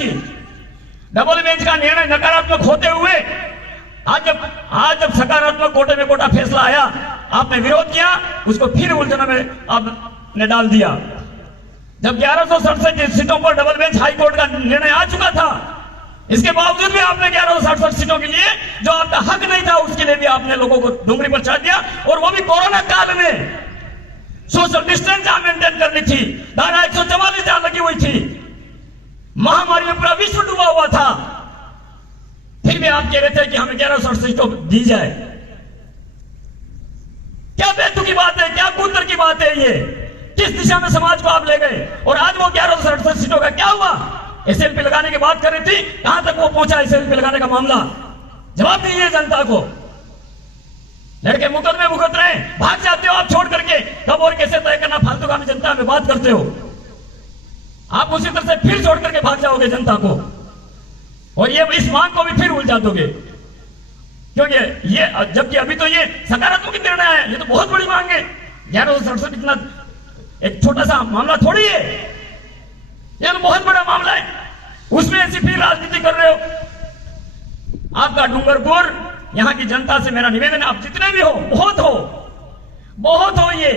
की। Double bench का निर्णय नकारात्मक होते हुए आज जब सकारात्मक कोटे में कोटा फैसला आया, आपने विरोध किया, उसको फिर उलझन में आपने डाल दिया। जब 1167 सीटों पर डबल बेंच हाईकोर्ट का निर्णय आ चुका था, इसके बावजूद भी आपने 1167 सीटों के लिए जो आपका हक नहीं था, उसके लिए भी आपने लोगों को डुंगरी पर चढ़ा दिया, और वो भी कोरोना काल में। सोशल डिस्टेंस जहां मेंटेन करनी थी, धारा 144 जहां लगी हुई थी, महामारी में पूरा विश्व डूबा हुआ था, फिर भी आप कह रहे थे कि हमें 1167 सीटों दी जाए। क्या बेतु की बात है, क्या कूतर की बात है ये? किस दिशा में समाज को आप ले गए? और आज वो 1167 सीटों का क्या हुआ? एसएलपी लगाने की बात कर रही थी, कहां तक वो पहुंचा एसएलपी लगाने का मामला? जवाब दीजिए जनता को। लड़के मुकदमे भुगत रहे, भाग जाते हो आप छोड़ करके। कब और कैसे तय करना फालतू का जनता में बात करते हो आप, उसी तरह से फिर छोड़ करके भाग जाओगे जनता को, और ये इस मांग को भी फिर उलझा दोगे, क्योंकि ये जबकि अभी तो ये सकारात्मक निर्णय है, ये तो बहुत बड़ी मांग है। 1167 इतना एक छोटा सा मामला थोड़ी है, ये तो बहुत बड़ा मामला है, उसमें ऐसी फिर राजनीति कर रहे हो। आपका डूंगरपुर, यहां की जनता से मेरा निवेदन है, आप जितने भी हो, बहुत हो ये,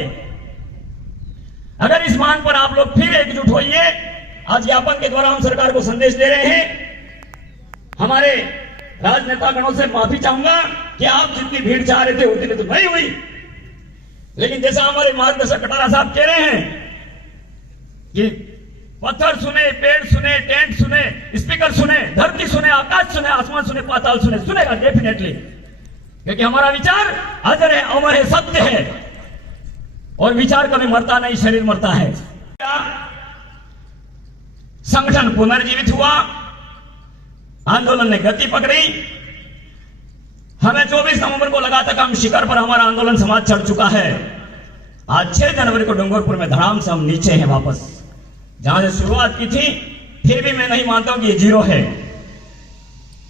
अगर इस मांग पर आप लोग फिर एकजुट होइए। आज ज्ञापन के द्वारा हम सरकार को संदेश दे रहे हैं। हमारे राजनेतागणों से माफी चाहूंगा कि आप जितनी भीड़ चाह रहे थे उतनी तो नहीं हुई, लेकिन जैसा हमारे मार्गदर्शक कटारा साहब कह रहे हैं कि पत्थर सुने, पेड़ सुने, टेंट सुने, स्पीकर सुने, धरती सुने, आकाश सुने, आसमान सुने, पाताल सुने, सुनेगा डेफिनेटली, क्योंकि हमारा विचार अजर है, अमर है, सत्य है, और विचार कभी मरता नहीं, शरीर मरता है। संगठन पुनर्जीवित हुआ, आंदोलन ने गति पकड़ी। हमें 24 नवंबर को लगातार शिखर पर हमारा आंदोलन समाज चढ़ चुका है। आज 6 जनवरी को डूंगरपुर में धड़ाम से हम नीचे हैं वापस, जहां से शुरुआत की थी। फिर भी मैं नहीं मानता हूं कि ये जीरो है।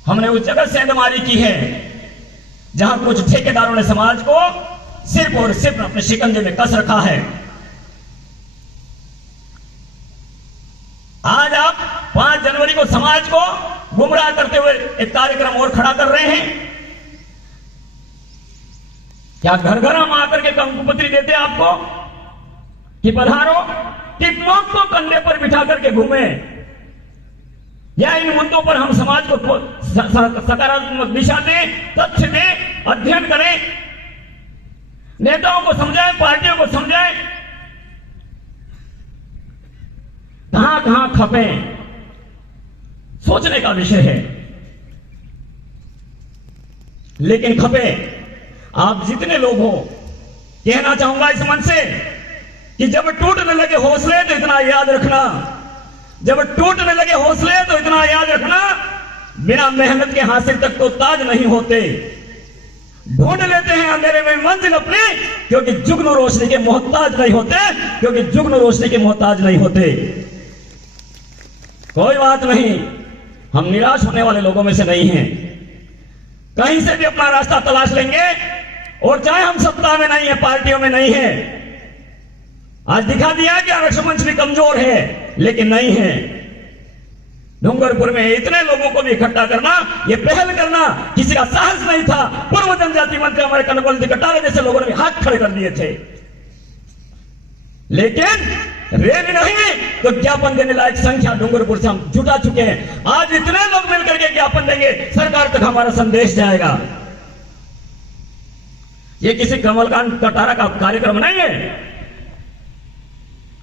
हमने उस जगह सेंधमारी की है जहां कुछ ठेकेदारों ने समाज को सिर्फ और सिर्फ अपने शिकंजे में कस रखा है। आज आप 5 जनवरी को समाज को गुमराह करते हुए एक कार्यक्रम और खड़ा कर रहे हैं। क्या घर घर हम आकर के कंकुपत्री देते आपको कि पधारो, टिप्पणों को कंधे पर बिठा करके घूमे, या इन मुद्दों पर हम समाज को सकारात्मक दिशा दें, तथ्य दें, अध्ययन करें, नेताओं को समझाएं, पार्टियों को समझाएं, कहां कहां खपें, सोचने का विषय है। लेकिन खपे आप जितने लोग हो, कहना चाहूंगा इस मन से कि जब टूटने लगे हौसले तो इतना याद रखना, जब टूटने लगे हौसले तो इतना याद रखना, बिना मेहनत के हासिल तक तो ताज नहीं होते। ढूंढ लेते हैं अंधेरे में मंजिल अपनी, क्योंकि जुगनू रोशनी के मोहताज नहीं होते, क्योंकि जुगनू रोशनी के मोहताज नहीं होते। कोई बात नहीं, हम निराश होने वाले लोगों में से नहीं हैं। कहीं से भी अपना रास्ता तलाश लेंगे, और चाहे हम सत्ता में नहीं है, पार्टियों में नहीं है। आज दिखा दिया कि आरक्षण मंच भी कमजोर है, लेकिन नहीं है। डूंगरपुर में इतने लोगों को भी इकट्ठा करना, ये पहल करना किसी का साहस नहीं था। पूर्व जनजाति मंत्री हमारे कनकवल कटारे जैसे लोगों ने हाथ खड़े कर दिए थे, लेकिन रैली नहीं तो ज्ञापन देने लायक संख्या डूंगरपुर से हम जुटा चुके हैं। आज इतने लोग मिलकर के ज्ञापन देंगे, सरकार तक हमारा संदेश जाएगा। ये किसी कमलकांत कटारा का कार्यक्रम नहीं है,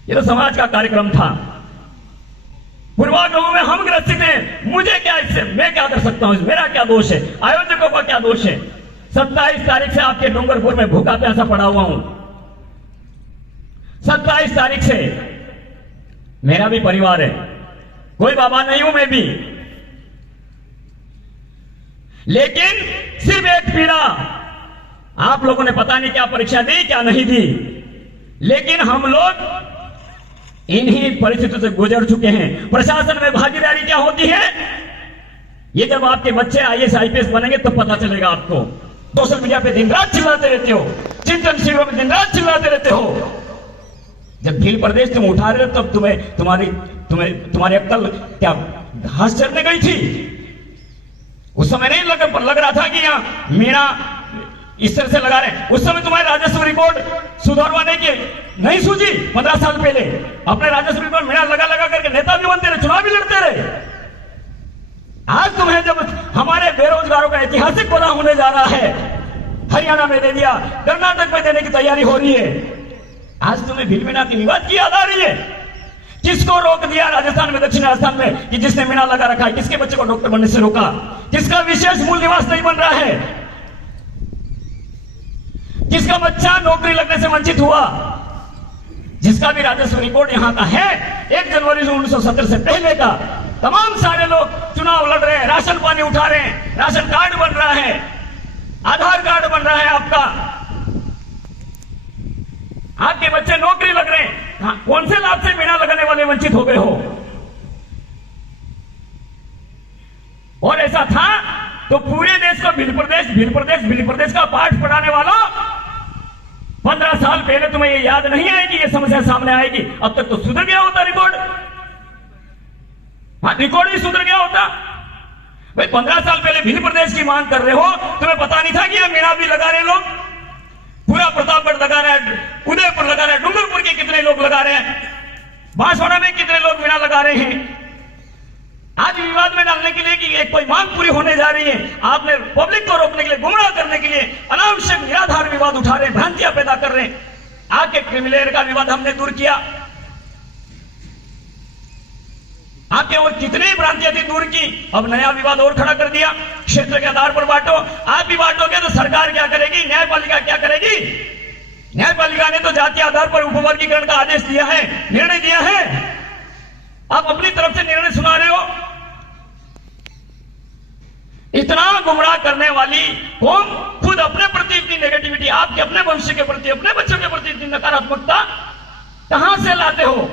ये तो समाज का कार्यक्रम था। पूर्वाग्रहों में हम ग्रसित हैं, मुझे क्या इससे, मैं क्या कर सकता हूं, मेरा क्या दोष है, आयोजकों का क्या दोष है। 27 तारीख से आपके डूंगरपुर में भूखा प्यासा पड़ा हुआ हूं। 27 तारीख से मेरा भी परिवार है, कोई बाबा नहीं हूं मैं भी, लेकिन सिर्फ एक पीड़ा, आप लोगों ने पता नहीं क्या परीक्षा दी क्या नहीं दी, लेकिन हम लोग इन्हीं परिस्थितियों से गुजर चुके हैं। प्रशासन में भागीदारी क्या होती है, ये जब आपके बच्चे IAS IPS बनेंगे तो पता चलेगा आपको। सोशल मीडिया पे दिन रात चिल्लाते रहते हो, चिंतन शिविरों में दिन रात चिल्लाते रहते हो। जब भील प्रदेश तुम उठा रहे हो तब तुम्हारी अक्ल क्या घास चरने गई थी। उस समय नहीं लग रहा था कि यहाँ मीणा इस तरह से लगा रहे। उस समय तुम्हारे राजस्व रिकॉर्ड सुधारवाने की नहीं सूझी। 15 साल पहले अपने राजस्व रिकॉर्ड मीणा लगा लगा करके नेता भी बनते रहे, चुनाव भी लड़ते रहे। आज तुम्हें जब हमारे बेरोजगारों का ऐतिहासिक पता होने जा रहा है, हरियाणा में दे दिया, कर्नाटक में देने की तैयारी हो रही है, आज तुम्हें भील मीणा की विवाद की याद आ रही है। किसको रोक दिया राजस्थान में, दक्षिण राजस्थान में, कि जिसने मीणा लगा रखा है? किसके बच्चे को डॉक्टर बनने से रोका? किसका विशेष मूल निवास नहीं बन रहा है? किसका बच्चा नौकरी लगने से वंचित हुआ? जिसका भी राजस्व रिकॉर्ड यहां का है 1 जनवरी 1970 से पहले का, तमाम सारे लोग चुनाव लड़ रहे हैं, राशन पानी उठा रहे हैं, राशन कार्ड बन रहा है, आधार कार्ड बन रहा है आपका, आपके बच्चे नौकरी लग रहे हैं। हाँ, कौन से लाभ से मीणा लगाने वाले वंचित हो गए हो? और ऐसा था तो पूरे देश को भिल प्रदेश का पाठ पढ़ाने वालों, 15 साल पहले तुम्हें ये याद नहीं आएगी, ये समस्या सामने आएगी। अब तक तो सुधर गया होता रिकॉर्ड, रिकॉर्ड ही सुधर गया होता भाई। 15 साल पहले भिल प्रदेश की मांग कर रहे हो, तुम्हें पता नहीं था कि ये मीणा भी लगा रहे लोग? पूरा प्रतापगढ़ लगा रहा है, उदयपुर लगा रहा है, डूंगरपुर के कितने लोग लगा रहे हैं, बांसवाड़ा में कितने लोग मीणा लगा रहे हैं। आज विवाद में डालने के लिए कि एक कोई मांग पूरी होने जा रही है, आपने पब्लिक को रोकने के लिए, गुमराह करने के लिए अनावश्यक निराधार विवाद उठा रहे हैं, भ्रांतियां पैदा कर रहे हैं। आके क्रिमिलेयर का विवाद हमने दूर किया, आपके और कितनी भ्रांतियां थी दूर की, अब नया विवाद और खड़ा कर दिया। क्षेत्र के आधार पर बांटो, आप भी बांटोगे तो सरकार क्या करेगी, न्यायपालिका क्या करेगी? न्यायपालिका ने तो जातीय आधार पर उपवर्गीकरण का आदेश दिया है, निर्णय दिया है, आप अपनी तरफ से निर्णय सुना रहे हो। इतना गुमराह करने वाली कौम खुद अपने प्रति इतनी नेगेटिविटी, आपके अपने भविष्य के प्रति, अपने बच्चों के प्रति इतनी नकारात्मकता कहां से लाते हो?